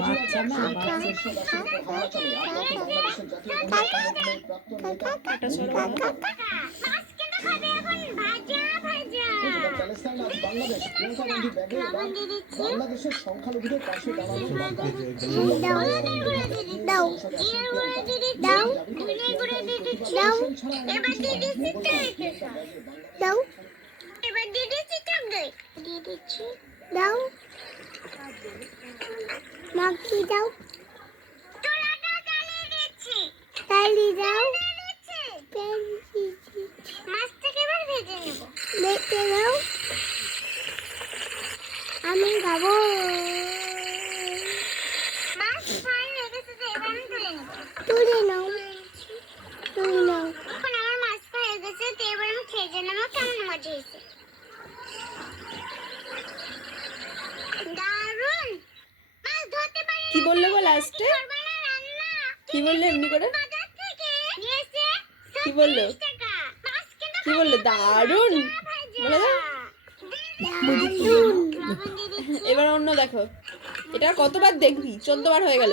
বাচ্চা না বাচ্চা বাংলাদেশের সংখ্যালঘুদের পাশে দাঁড়ানো দাও মাখি দাও তালি দাও মাছটাকে এবার ভেজে নেব দেখতে দাও আমি খাবো মাছ ফ্রাই হয়ে গেছে তো এবার আমি তুলে নাও এখন আমার মাছ ফ্রাই হয়ে গেছে তো এবার আমি খেয়ে নেব কেমন মজা হয়েছে দারুন মাছ ধরতে পারি কি বললে গো লাস্টে কি বললে এমনি করে কি বললো দারুন বলে দাও এবার অন্য দেখো এটা কতবার দেখবি 14 বার হয়ে গেল